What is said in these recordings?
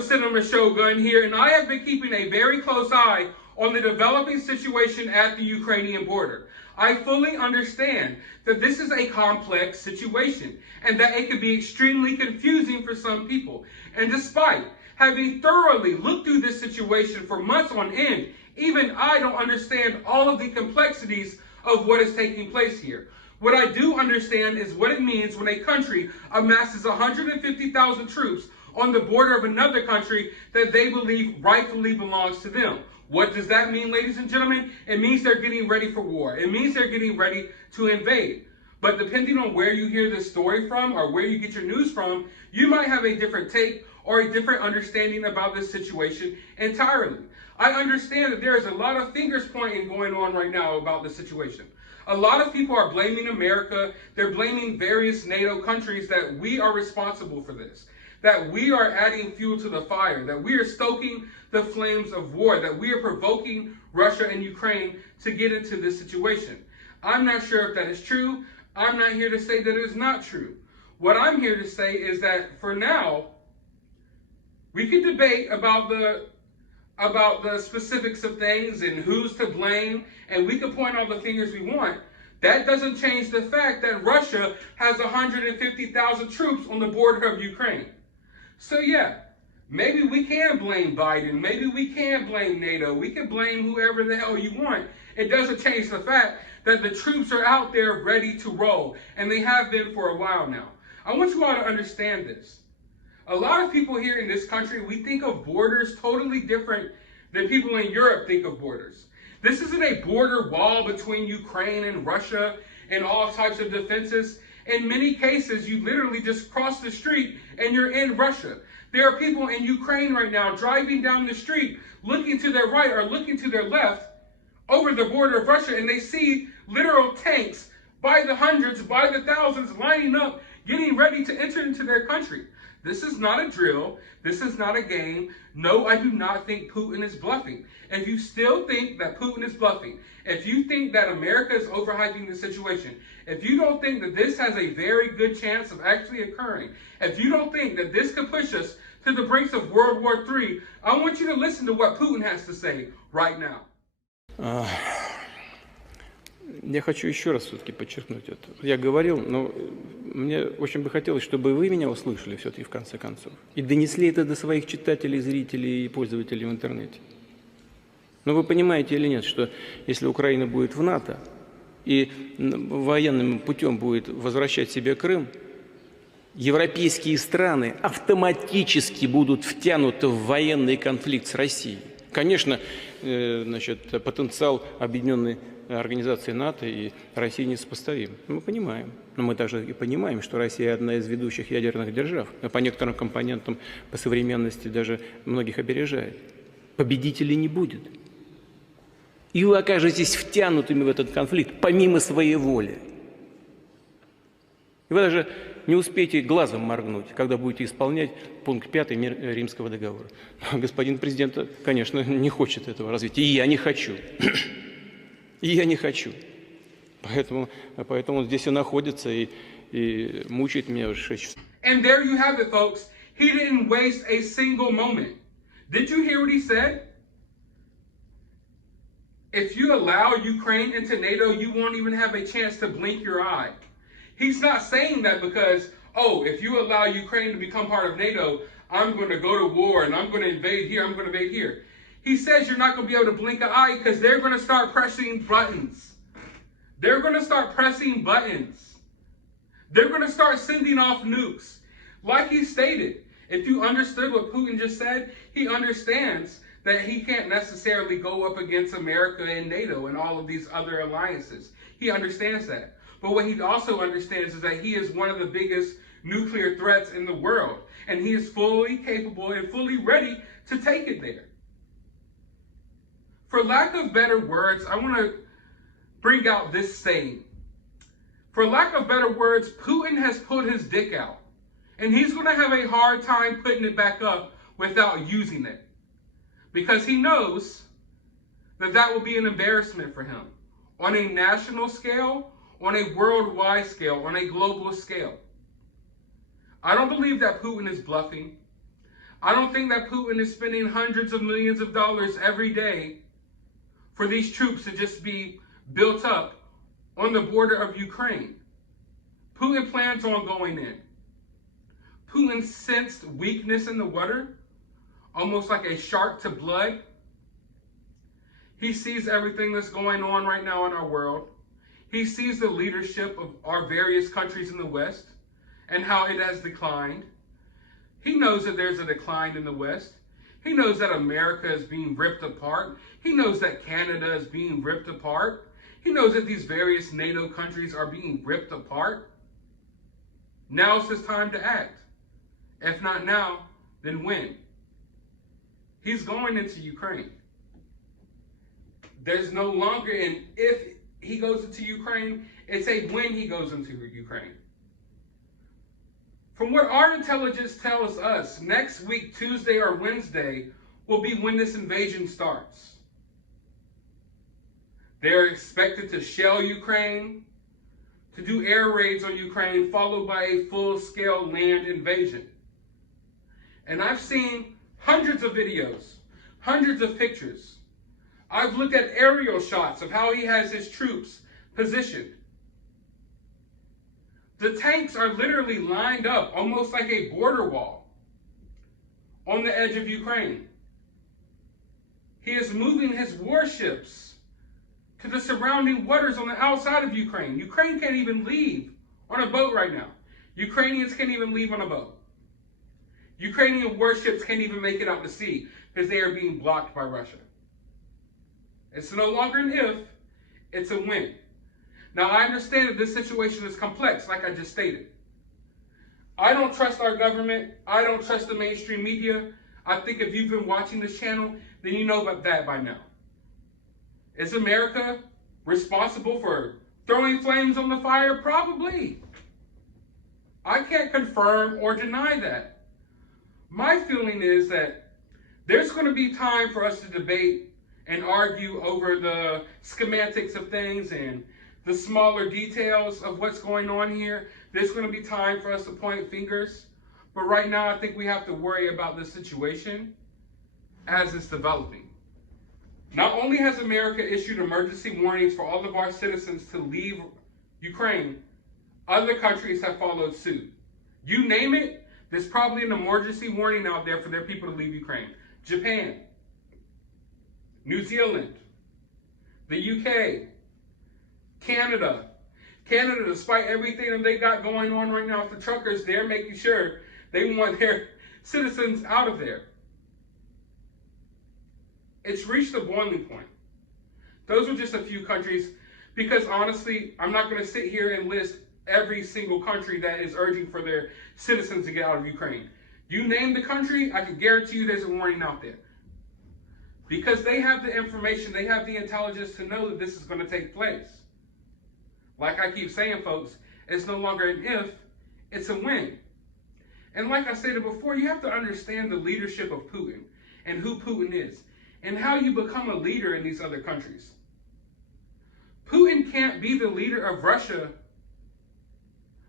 a Cinema Shogun here, and I have been keeping a very close eye on the developing situation at the Ukrainian border. I fully understand that this is a complex situation and that it can be extremely confusing for some people. And despite having thoroughly looked through this situation for months on end, even I don't understand all of the complexities of what is taking place here. What I do understand is what it means when a country amasses 150,000 troops on the border of another country that they believe rightfully belongs to them. What does that mean, ladies and gentlemen? It means they're getting ready for war. It means they're getting ready to invade. But depending on where you hear this story from or where you get your news from, you might have a different take or a different understanding about this situation entirely. I understand that there is a lot of fingers pointing going on right now about the situation. A lot of people are blaming America. They're blaming various NATO countries that we are responsible for this, that we are adding fuel to the fire, that we are stoking the flames of war, that we are provoking Russia and Ukraine to get into this situation. I'm not sure if that is true. I'm not here to say that it is not true. What I'm here to say is that for now, we can debate about the specifics of things and who's to blame, and we can point all the fingers we want. That doesn't change the fact that Russia has 150,000 troops on the border of Ukraine. So yeah, maybe we can blame Biden. Maybe we can blame NATO. We can blame whoever the hell you want. It doesn't change the fact that the troops are out there ready to roll, and they have been for a while now. I want you all to understand this. A lot of people here in this country, we think of borders totally different than people in Europe think of borders. This isn't a border wall between Ukraine and Russia and all types of defenses. In many cases, you literally just cross the street and you're in Russia. There are people in Ukraine right now driving down the street, looking to their right or looking to their left over the border of Russia, and they see literal tanks by the hundreds, by the thousands lining up, getting ready to enter into their country. This is not a drill. This is not a game. No, I do not think Putin is bluffing. If you still think that Putin is bluffing, if you think that America is overhyping the situation, if you don't think that this has a very good chance of actually occurring, if you don't think that this could push us to the brinks of World War III, I want you to listen to what Putin has to say right now. Я хочу еще раз все-таки подчеркнуть это. Я говорил, но мне очень бы хотелось, чтобы вы меня услышали все-таки в конце концов. И донесли это до своих читателей, зрителей и пользователей в интернете. Но вы понимаете или нет, что если Украина будет в НАТО и военным путем будет возвращать себе Крым, европейские страны автоматически будут втянуты в военный конфликт с Россией. Конечно, потенциал объединенной организации НАТО и России несопоставим. Мы понимаем. Но мы также и понимаем, что Россия одна из ведущих ядерных держав. По некоторым компонентам, по современности даже многих опережает. Победителей не будет. И вы окажетесь втянутыми в этот конфликт помимо своей воли. И вы даже не успеете глазом моргнуть, когда будете исполнять пункт 5 Римского договора. Господин президент, конечно, не хочет этого развития. И я не хочу. И я не хочу. Поэтому он здесь и находится, и мучает меня уже 6 часов. And there you have it, folks. He didn't waste a single moment. Did you hear what he said? If you allow Ukraine into NATO, you won't even have a chance to blink your eye. He's not saying that because, oh, if you allow Ukraine to become part of NATO, I'm going to go to war and I'm going to invade here, I'm going to invade here. He says you're not going to be able to blink an eye because they're going to start pressing buttons. They're going to start pressing buttons. They're going to start sending off nukes. Like he stated, if you understood what Putin just said, he understands that he can't necessarily go up against America and NATO and all of these other alliances. He understands that. But what he also understands is that he is one of the biggest nuclear threats in the world. And he is fully capable and fully ready to take it there. For lack of better words, I want to bring out this saying. For lack of better words, Putin has put his dick out. And he's going to have a hard time putting it back up without using it. Because he knows that that will be an embarrassment for him. On a national scale, on a worldwide scale, on a global scale. I don't believe that Putin is bluffing. I don't think that Putin is spending hundreds of millions of dollars every day for these troops to just be built up on the border of Ukraine. Putin plans on going in. Putin sensed weakness in the water, almost like a shark to blood. He sees everything that's going on right now in our world. He sees the leadership of our various countries in the West and how it has declined. He knows that there's a decline in the West. He knows that America is being ripped apart. He knows that Canada is being ripped apart. He knows that these various NATO countries are being ripped apart. Now's his time to act. If not now, then when? He's going into Ukraine. There's no longer an if he goes into Ukraine, it's a when he goes into Ukraine. From what our intelligence tells us, next week, Tuesday or Wednesday, will be when this invasion starts. They're expected to shell Ukraine, to do air raids on Ukraine, followed by a full-scale land invasion. And I've seen hundreds of videos, hundreds of pictures. I've looked at aerial shots of how he has his troops positioned. The tanks are literally lined up, almost like a border wall, on the edge of Ukraine. He is moving his warships to the surrounding waters on the outside of Ukraine. Ukraine can't even leave on a boat right now. Ukrainians can't even leave on a boat. Ukrainian warships can't even make it out to sea because they are being blocked by Russia. It's no longer an if, it's a when. Now, I understand that this situation is complex, like I just stated. I don't trust our government. I don't trust the mainstream media. I think if you've been watching this channel, then you know about that by now. Is America responsible for throwing flames on the fire? Probably. I can't confirm or deny that. My feeling is that there's going to be time for us to debate and argue over the schematics of things and the smaller details of what's going on here. There's going to be time for us to point fingers. But right now, I think we have to worry about this situation as it's developing. Not only has America issued emergency warnings for all of our citizens to leave Ukraine, other countries have followed suit. You name it, there's probably an emergency warning out there for their people to leave Ukraine. Japan, New Zealand, the UK, Canada. Canada, despite everything that they got going on right now with the truckers, they're making sure they want their citizens out of there. It's reached a boiling point. Those are just a few countries, because honestly, I'm not going to sit here and list every single country that is urging for their citizens to get out of Ukraine. You name the country, I can guarantee you there's a warning out there. Because they have the information, they have the intelligence to know that this is going to take place. Like I keep saying, folks, it's no longer an if, it's a when. And like I stated before, you have to understand the leadership of Putin and who Putin is and how you become a leader in these other countries. Putin can't be the leader of Russia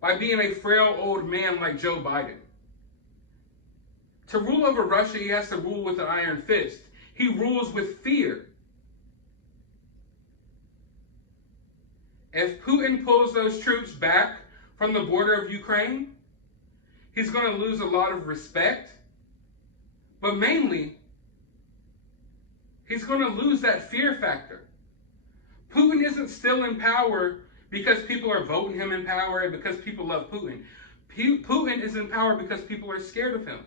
by being a frail old man like Joe Biden. To rule over Russia, he has to rule with an iron fist. He rules with fear. If Putin pulls those troops back from the border of Ukraine, he's going to lose a lot of respect. But mainly, he's going to lose that fear factor. Putin isn't still in power because people are voting him in power and because people love Putin. Putin is in power because people are scared of him.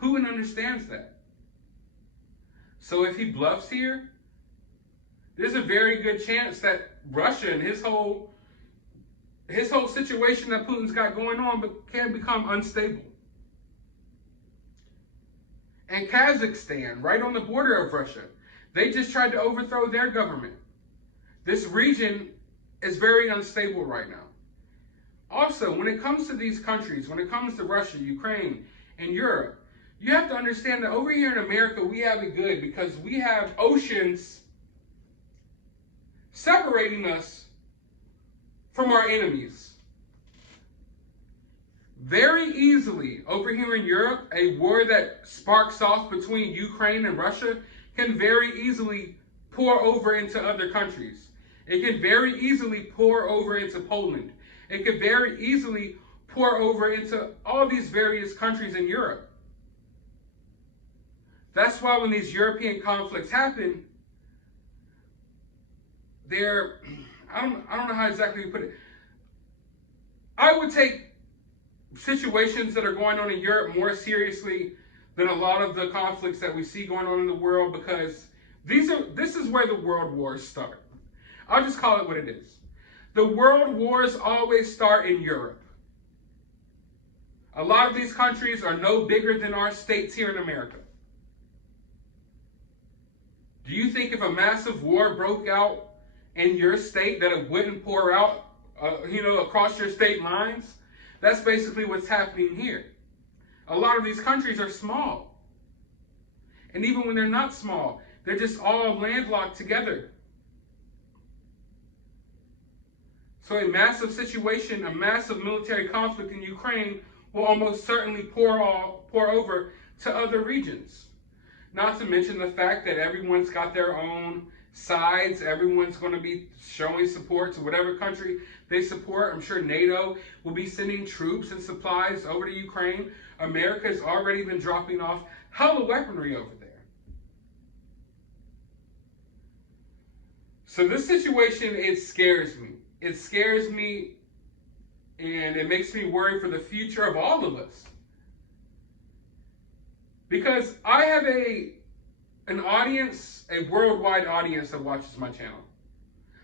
Putin understands that. So if he bluffs here, there's a very good chance that Russia and his whole situation that Putin's got going on can become unstable. And Kazakhstan, right on the border of Russia, they just tried to overthrow their government. This region is very unstable right now. Also, when it comes to these countries, when it comes to Russia, Ukraine, and Europe, you have to understand that over here in America, we have it good because we have oceans separating us from our enemies. very easily, over here in Europe, a war that sparks off between Ukraine and Russia can very easily pour over into other countries. It can very easily pour over into Poland. It could very easily pour over into all these various countries in Europe. That's why when these European conflicts happen, I don't know how exactly to put it. I would take situations that are going on in Europe more seriously than a lot of the conflicts that we see going on in the world, because this is where the world wars start. I'll just call it what it is. The world wars always start in Europe. A lot of these countries are no bigger than our states here in America. Do you think if a massive war broke out in your state that it wouldn't pour out, across your state lines? That's basically what's happening here. A lot of these countries are small. And even when they're not small, they're just all landlocked together. So a massive situation, a massive military conflict in Ukraine will almost certainly pour over to other regions. Not to mention the fact that everyone's got their own sides. Everyone's going to be showing support to whatever country they support. I'm sure NATO will be sending troops and supplies over to Ukraine. America has already been dropping off hella weaponry over there. So this situation, it scares me. It scares me, and it makes me worry for the future of all of us. Because I have an audience, a worldwide audience that watches my channel.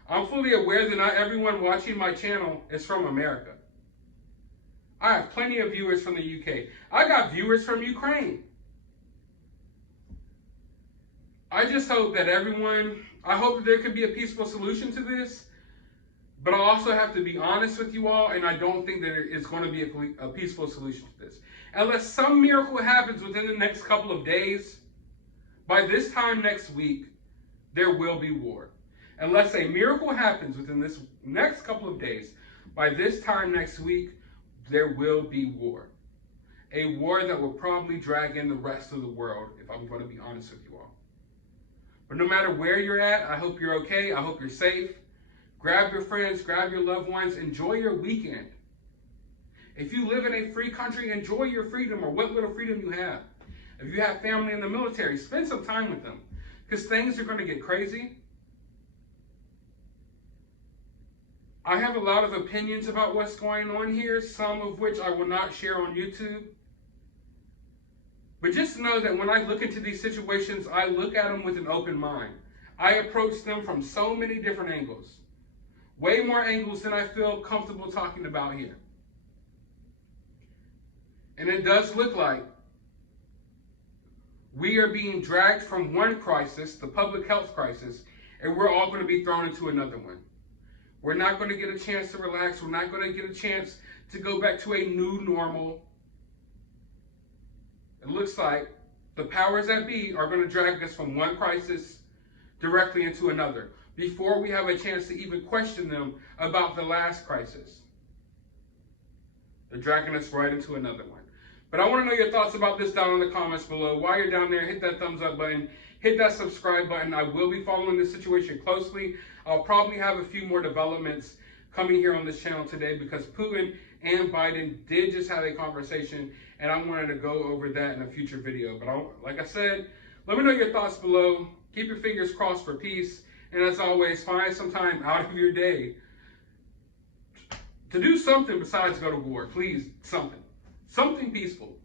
I'm fully aware that not everyone watching my channel is from America. I have plenty of viewers from the UK. I got viewers from Ukraine. I just hope that I hope that there could be a peaceful solution to this, but I also have to be honest with you all, and I don't think that there is going to be a peaceful solution to this. Unless some miracle happens within the next couple of days, by this time next week, there will be war. Unless a miracle happens within this next couple of days, by this time next week, there will be war. A war that will probably drag in the rest of the world, if I'm going to be honest with you all. But no matter where you're at, I hope you're okay. I hope you're safe. Grab your friends, grab your loved ones, enjoy your weekend. If you live in a free country, enjoy your freedom, or what little freedom you have. If you have family in the military, spend some time with them, because things are going to get crazy. I have a lot of opinions about what's going on here, some of which I will not share on YouTube. But just know that when I look into these situations, I look at them with an open mind. I approach them from so many different angles. Way more angles than I feel comfortable talking about here. And it does look like we are being dragged from one crisis, the public health crisis, and we're all going to be thrown into another one. We're not going to get a chance to relax. We're not going to get a chance to go back to a new normal. It looks like the powers that be are going to drag us from one crisis directly into another before we have a chance to even question them about the last crisis. They're dragging us right into another one. But I want to know your thoughts about this down in the comments below. While you're down there, hit that thumbs up button, hit that subscribe button. I will be following this situation closely. I'll probably have a few more developments coming here on this channel today, because Putin and Biden did just have a conversation, and I wanted to go over that in a future video. But like I said, let me know your thoughts below. Keep your fingers crossed for peace. And as always, find some time out of your day to do something besides go to war. Please, something peaceful.